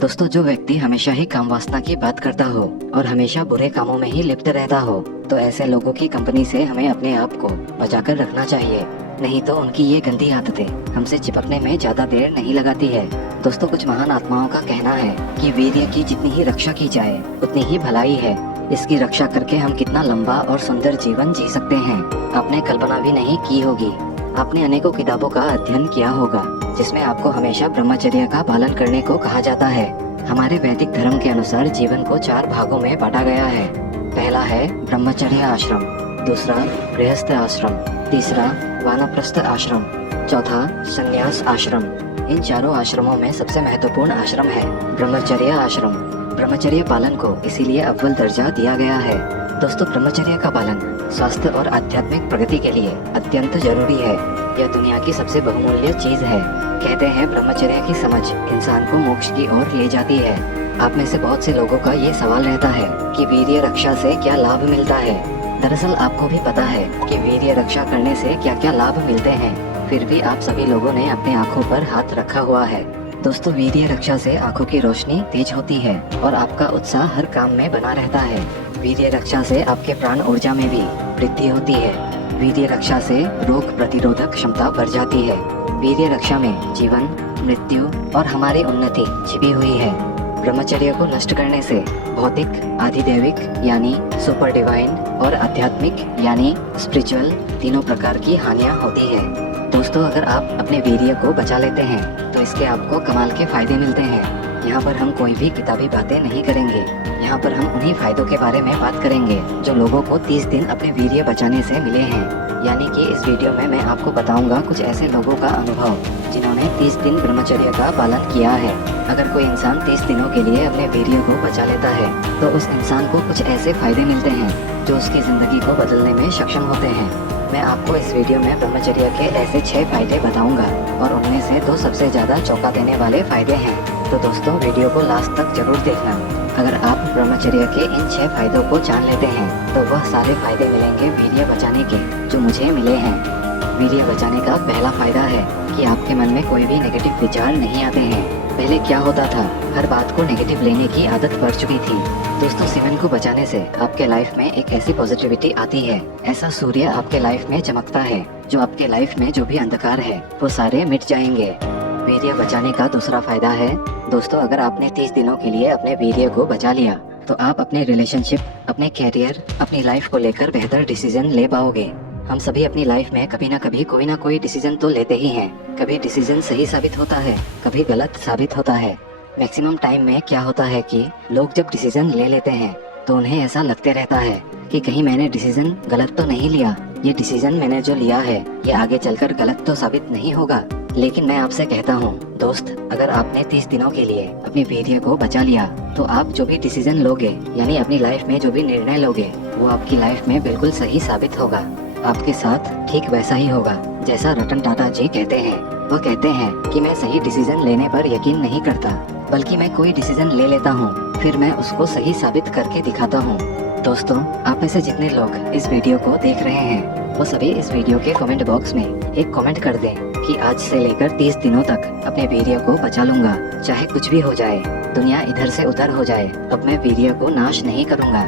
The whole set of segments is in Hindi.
दोस्तों, जो व्यक्ति हमेशा ही काम वासना की बात करता हो और हमेशा बुरे कामों में ही लिप्त रहता हो, तो ऐसे लोगों की कंपनी से हमें अपने आप को बचाकर रखना चाहिए। नहीं तो उनकी ये गंदी आदतें हमसे चिपकने में ज्यादा देर नहीं लगाती है। दोस्तों, कुछ महान आत्माओं का कहना है कि वीर्य की जितनी ही रक्षा की जाए उतनी ही भलाई है। इसकी रक्षा करके हम कितना लंबा और सुंदर जीवन जी सकते हैं, आपने कल्पना भी नहीं की होगी। आपने अनेकों किताबों का अध्ययन किया होगा जिसमें आपको हमेशा ब्रह्मचर्य का पालन करने को कहा जाता है। हमारे वैदिक धर्म के अनुसार जीवन को 4 भागों में बांटा गया है। पहला है ब्रह्मचर्य आश्रम, दूसरा गृहस्थ आश्रम, तीसरा वानप्रस्थ आश्रम, चौथा संन्यास आश्रम। इन चारों आश्रमों में सबसे महत्वपूर्ण आश्रम है ब्रह्मचर्य आश्रम। ब्रह्मचर्य पालन को इसीलिए अव्वल दर्जा दिया गया है। दोस्तों, ब्रह्मचर्य का पालन स्वास्थ्य और आध्यात्मिक प्रगति के लिए अत्यंत जरूरी है। यह दुनिया की सबसे बहुमूल्य चीज है। कहते हैं ब्रह्मचर्य की समझ इंसान को मोक्ष की ओर ले जाती है। आप में से बहुत से लोगों का ये सवाल रहता है कि वीर्य रक्षा से क्या लाभ मिलता है। दरअसल आपको भी पता है कि वीर्य रक्षा करने से क्या क्या लाभ मिलते हैं, फिर भी आप सभी लोगों ने अपनी आँखों पर हाथ रखा हुआ है। दोस्तों, वीर्य रक्षा से आँखों की रोशनी तेज होती है और आपका उत्साह हर काम में बना रहता है। वीर्य रक्षा से आपके प्राण ऊर्जा में भी वृद्धि होती है। वीर्य रक्षा से रोग प्रतिरोधक क्षमता बढ़ जाती है। वीर्य रक्षा में जीवन, मृत्यु और हमारी उन्नति छिपी हुई है। ब्रह्मचर्य को नष्ट करने से भौतिक, आधिदैविक यानी सुपर डिवाइन और आध्यात्मिक यानी स्पिरिचुअल तीनों प्रकार की हानियां होती है। दोस्तों, अगर आप अपने वीर्य को बचा लेते हैं तो इसके आपको कमाल के फायदे मिलते हैं। यहाँ पर हम कोई भी किताबी बातें नहीं करेंगे। यहाँ पर हम उन्हीं फायदों के बारे में बात करेंगे जो लोगों को 30 दिन अपने वीर्य बचाने से मिले हैं। यानी कि इस वीडियो में मैं आपको बताऊंगा कुछ ऐसे लोगों का अनुभव जिन्होंने 30 दिन ब्रह्मचर्य का पालन किया है। अगर कोई इंसान 30 दिनों के लिए अपने वीर्य को बचा लेता है तो उस इंसान को कुछ ऐसे फायदे मिलते हैं जो उसकी जिंदगी को बदलने में सक्षम होते हैं। मैं आपको इस वीडियो में ब्रह्मचर्य के ऐसे 6 फायदे बताऊंगा और उनमें से 2 सबसे ज्यादा चौंका देने वाले फायदे हैं। तो दोस्तों, वीडियो को लास्ट तक जरूर देखना। अगर आप ब्रह्मचर्य के इन 6 फायदों को जान लेते हैं तो वह सारे फायदे मिलेंगे वीर्य बचाने के जो मुझे मिले हैं। वीर्य बचाने का पहला फायदा है कि आपके मन में कोई भी नेगेटिव विचार नहीं आते हैं। पहले क्या होता था, हर बात को नेगेटिव लेने की आदत पड़ चुकी थी। दोस्तों, सीमेन को बचाने से आपके लाइफ में एक ऐसी पॉजिटिविटी आती है, ऐसा सूर्य आपके लाइफ में चमकता है जो आपके लाइफ में जो भी अंधकार है वो सारे मिट जाएंगे। वीर्य बचाने का दूसरा फायदा है, दोस्तों, अगर आपने 30 दिनों के लिए अपने वीर्य को बचा लिया तो आप अपने रिलेशनशिप, अपने कैरियर, अपनी लाइफ को लेकर बेहतर डिसीजन ले पाओगे। हम सभी अपनी लाइफ में कभी ना कभी कोई ना कोई डिसीजन तो लेते ही हैं। कभी डिसीजन सही साबित होता है, कभी गलत साबित होता है। मैक्सिमम टाइम में क्या होता है कि लोग जब डिसीजन ले लेते हैं तो उन्हें ऐसा लगते रहता है कि कहीं मैंने डिसीजन गलत तो नहीं लिया, ये डिसीजन मैंने जो लिया है ये आगे चलकर गलत तो साबित नहीं होगा। लेकिन मैं आपसे कहता हूँ दोस्त, अगर आपने 30 दिनों के लिए अपने वीर्य को बचा लिया तो आप जो भी डिसीजन लोगे यानी अपनी लाइफ में जो भी निर्णय लोगे वो आपकी लाइफ में बिल्कुल सही साबित होगा। आपके साथ ठीक वैसा ही होगा जैसा रतन टाटा जी कहते हैं। वो कहते हैं कि मैं सही डिसीजन लेने पर यकीन नहीं करता, बल्कि मैं कोई डिसीजन ले लेता हूँ फिर मैं उसको सही साबित करके दिखाता हूँ। दोस्तों, आप में से जितने लोग इस वीडियो को देख रहे हैं वो सभी इस वीडियो के कमेंट बॉक्स में एक कमेंट कर दें कि आज से लेकर 30 दिनों तक अपने वीर्य को बचा लूंगा, चाहे कुछ भी हो जाए, दुनिया इधर से उधर हो जाए, अब मैं वीर्य को नाश नहीं करूंगा।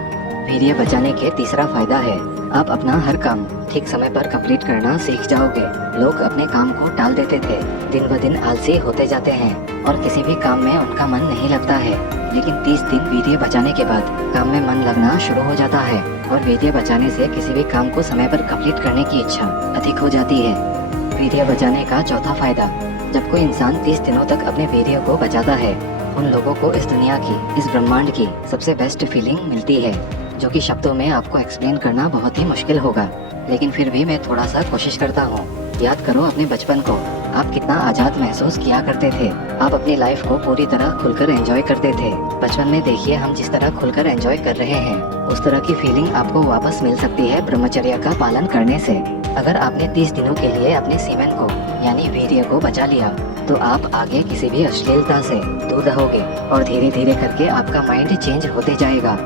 वीर्य बचाने के तीसरा फायदा है, आप अपना हर काम ठीक समय पर कंप्लीट करना सीख जाओगे। लोग अपने काम को टाल देते थे, दिन ब दिन आलसी होते जाते हैं और किसी भी काम में उनका मन नहीं लगता है। लेकिन 30 दिन वीर्य बचाने के बाद काम में मन लगना शुरू हो जाता है और वीर्य बचाने से किसी भी काम को समय पर कंप्लीट करने की इच्छा अधिक हो जाती है। वीर्य बचाने का चौथा फायदा, जब कोई इंसान 30 दिनों तक अपने वीर्य को बचाता है उन लोगों को इस दुनिया की, इस ब्रह्मांड की सबसे बेस्ट फीलिंग मिलती है, जो कि शब्दों में आपको एक्सप्लेन करना बहुत ही मुश्किल होगा। लेकिन फिर भी मैं थोड़ा सा कोशिश करता हूँ। याद करो अपने बचपन को, आप कितना आजाद महसूस किया करते थे। आप अपनी लाइफ को पूरी तरह खुलकर एंजॉय करते थे। बचपन में देखिए हम जिस तरह खुलकर एंजॉय कर रहे हैं उस तरह की फीलिंग आपको वापस मिल सकती है ब्रह्मचर्य का पालन करने से। अगर आपने 30 दिनों के लिए अपने सीमेन को यानी वीर्य को बचा लिया तो आप आगे किसी भी अश्लीलता से दूर रहोगे और धीरे धीरे करके आपका माइंड चेंज होते जाएगा।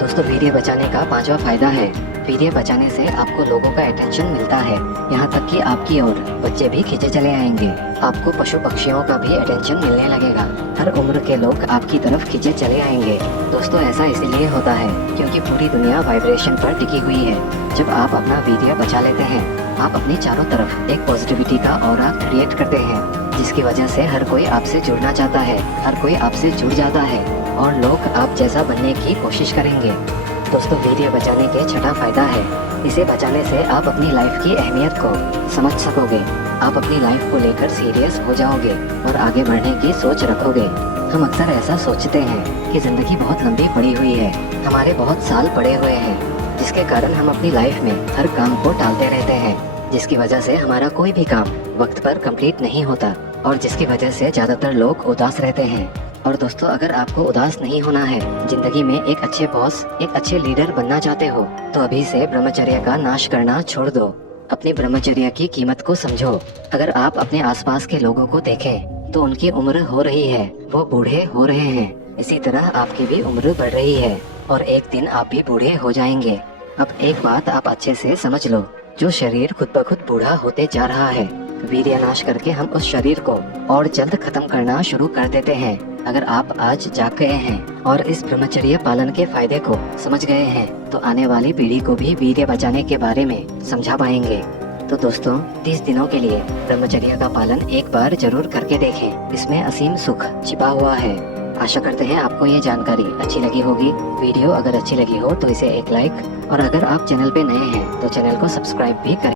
दोस्तों, वीर्य बचाने का 5वां फायदा है वीर्य बचाने से आपको लोगों का अटेंशन मिलता है, यहाँ तक कि आपकी ओर बच्चे भी खींचे चले आएंगे। आपको पशु पक्षियों का भी अटेंशन मिलने लगेगा। हर उम्र के लोग आपकी तरफ खींचे चले आएंगे। दोस्तों ऐसा इसलिए होता है क्योंकि पूरी दुनिया वाइब्रेशन पर टिकी हुई है। जब आप अपना वीर्य बचा लेते हैं, आप अपनी चारों तरफ एक पॉजिटिविटी का ऑरा क्रिएट करते हैं, जिसकी वजह से हर कोई आपसे जुड़ना चाहता है, हर कोई आपसे जुड़ जाता है और लोग आप जैसा बनने की कोशिश करेंगे। दोस्तों वीर्य बचाने के छठा फायदा है, इसे बचाने से आप अपनी लाइफ की अहमियत को समझ सकोगे। आप अपनी लाइफ को लेकर सीरियस हो जाओगे और आगे बढ़ने की सोच रखोगे। हम अक्सर ऐसा सोचते हैं कि जिंदगी बहुत लंबी पड़ी हुई है, हमारे बहुत साल पड़े हुए हैं, जिसके कारण हम अपनी लाइफ में हर काम को टालते रहते हैं, जिसकी वजह से हमारा कोई भी काम वक्त पर कंप्लीट नहीं होता और जिसकी वजह से ज्यादातर लोग उदास रहते हैं। और दोस्तों अगर आपको उदास नहीं होना है, जिंदगी में एक अच्छे बॉस, एक अच्छे लीडर बनना चाहते हो, तो अभी से ब्रह्मचर्य का नाश करना छोड़ दो। अपने ब्रह्मचर्य की कीमत को समझो। अगर आप अपने आसपास के लोगों को देखें तो उनकी उम्र हो रही है, वो बूढ़े हो रहे हैं। इसी तरह आपकी भी उम्र बढ़ रही है और एक दिन आप भी बूढ़े हो जाएंगे। अब एक बात आप अच्छे से समझ लो, जो शरीर खुद ब खुद बूढ़ा होते जा रहा है, वीर्य नाश करके हम उस शरीर को और जल्द खत्म करना शुरू कर देते हैं। अगर आप आज जाग गए हैं और इस ब्रह्मचर्य पालन के फायदे को समझ गए हैं, तो आने वाली पीढ़ी को भी वीर्य बचाने के बारे में समझा पाएंगे। तो दोस्तों 30 दिनों के लिए ब्रह्मचर्य का पालन एक बार जरूर करके देखें, इसमें असीम सुख छिपा हुआ है। आशा करते हैं आपको ये जानकारी अच्छी लगी होगी। वीडियो अगर अच्छी लगी हो तो इसे एक लाइक, और अगर आप चैनल पे नए हैं तो चैनल को सब्सक्राइब भी करें।